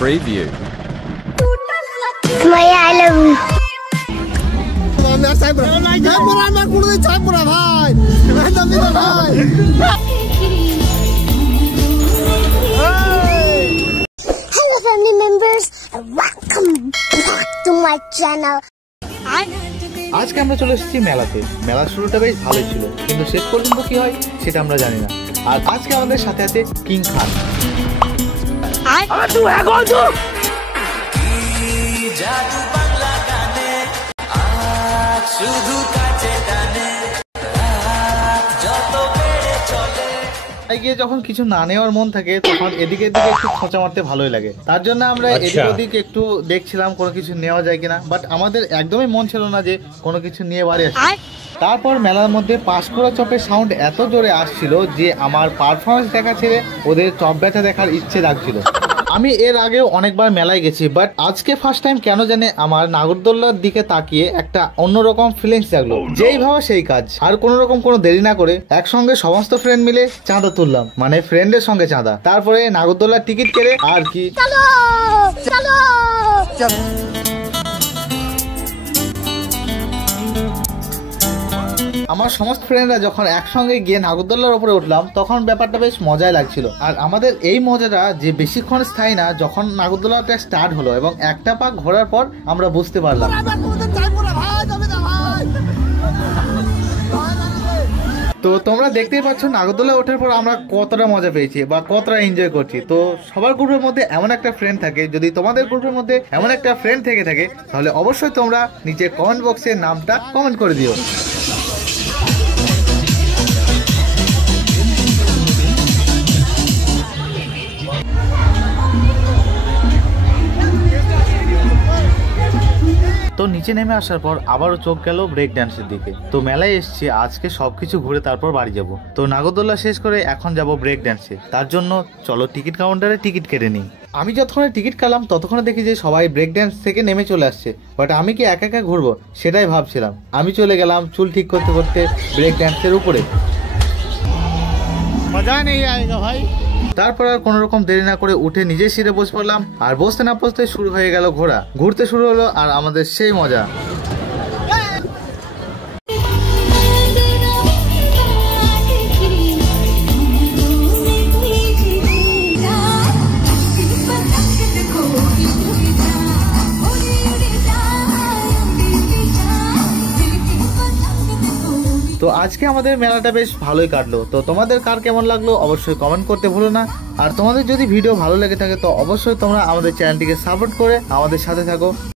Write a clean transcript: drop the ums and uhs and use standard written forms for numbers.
preview. Maya, I love you. Hello family members, welcome back to my channel. আজকে আমরা চলে এসেছি মেলাতে। মেলার শুরুটা বেশ ভালোই ছিল, কিন্তু শেষ পর্যন্ত কি হয় সেটা আমরা জানি না। আর আজকে আমাদের সাথে আছে কিং খান। গিয়ে যখন কিছু না নেওয়ার মন থাকে তখন এদিকে এদিকে একটু খোঁচা মারতে ভালোই লাগে। তার জন্য আমরা এদিক ওদিক একটু দেখছিলাম কোনো কিছু নেওয়া যায় কিনা, বাট আমাদের একদমই মন ছিল না যে কোনো কিছু নিয়ে বাড়ি আসি। তারপর মেলার মধ্যে পাঁশকুড়া চপের সাউন্ড এত জোরে আসছিল যে আমার পারফরমেন্স দেখা ছেড়ে ওদের চপ ব্যথা দেখার ইচ্ছে লাগছিল। আমি এর আগেও অনেকবার মেলায় গেছি, বাট আজকে ফার্স্ট টাইম কেন জানে আমার নাগরদোল্লার দিকে তাকিয়ে একটা অন্যরকম ফিলিংস জাগলো। যেই ভাবা সেই কাজ। আর কোনো রকম কোনো দেরি না করে একসঙ্গে সমস্ত ফ্রেন্ড মিলে চাঁদা তুললাম, মানে ফ্রেন্ডের সঙ্গে চাঁদা। তারপরে নাগরদোল্লার টিকিট কেটে আর কি আমার সমস্ত ফ্রেন্ডরা যখন একসঙ্গে গিয়ে নাগরদোল্লার উপরে উঠলাম তখন ব্যাপারটা বেশ মজাই লাগছিল। আর আমাদের এই মজাটা যে বেশিক্ষণ স্থায়ী না, যখন নাগরদোল্লাটা স্টার্ট হলো এবং একটা পাক ঘোরার পর আমরা বুঝতে পারলাম। তো তোমরা দেখতেই পাচ্ছ নাগরদোল্লা ওঠার পর আমরা কতটা মজা পেয়েছি বা কতটা এনজয় করছি। তো সবার গ্রুপের মধ্যে এমন একটা ফ্রেন্ড থাকে, যদি তোমাদের গ্রুপের মধ্যে এমন একটা ফ্রেন্ড থেকে থাকে তাহলে অবশ্যই তোমরা নিচে কমেন্ট বক্সে নামটা কমেন্ট করে দিও। তো নিচে নেমে আসার পর আবারও চোখ গেল ব্রেক ডান্সের দিকে। তো মেলায় এসছি আজকে সবকিছু ঘুরে তারপর বাড়ি যাব। তো নাগরদোল্লা শেষ করে এখন যাব ব্রেক ডান্সে। তার জন্য চলো টিকিট কাউন্টারে টিকিট কেটে নিই। আমি যতক্ষণে টিকিট কাটলাম ততক্ষণে দেখি যে সবাই ব্রেক ডান্স থেকে নেমে চলে আসছে, বাট আমি কি একা একা ঘুরবো সেটাই ভাবছিলাম। আমি চলে গেলাম চুল ঠিক করতে করতে ব্রেক ডান্সের উপরে। মজা নেই আয়েগা ভাই। তারপর আর কোনো রকম দেরি না করে উঠে নিজের সিটে বসে পড়লাম। আর বসতে না বসতে শুরু হয়ে গেল ঘোরা, ঘুরতে শুরু হলো আর আমাদের সেই মজা। তো আজকে আমাদের মেলাটা বেশ ভালোই কাটলো। তো তোমাদের কার কেমন লাগলো অবশ্যই কমেন্ট করতে ভুলো না। আর তোমাদের যদি ভিডিও ভালো লেগে থাকে তো অবশ্যই তোমরা আমাদের চ্যানেলটিকে সাপোর্ট করে আমাদের সাথে থাকো।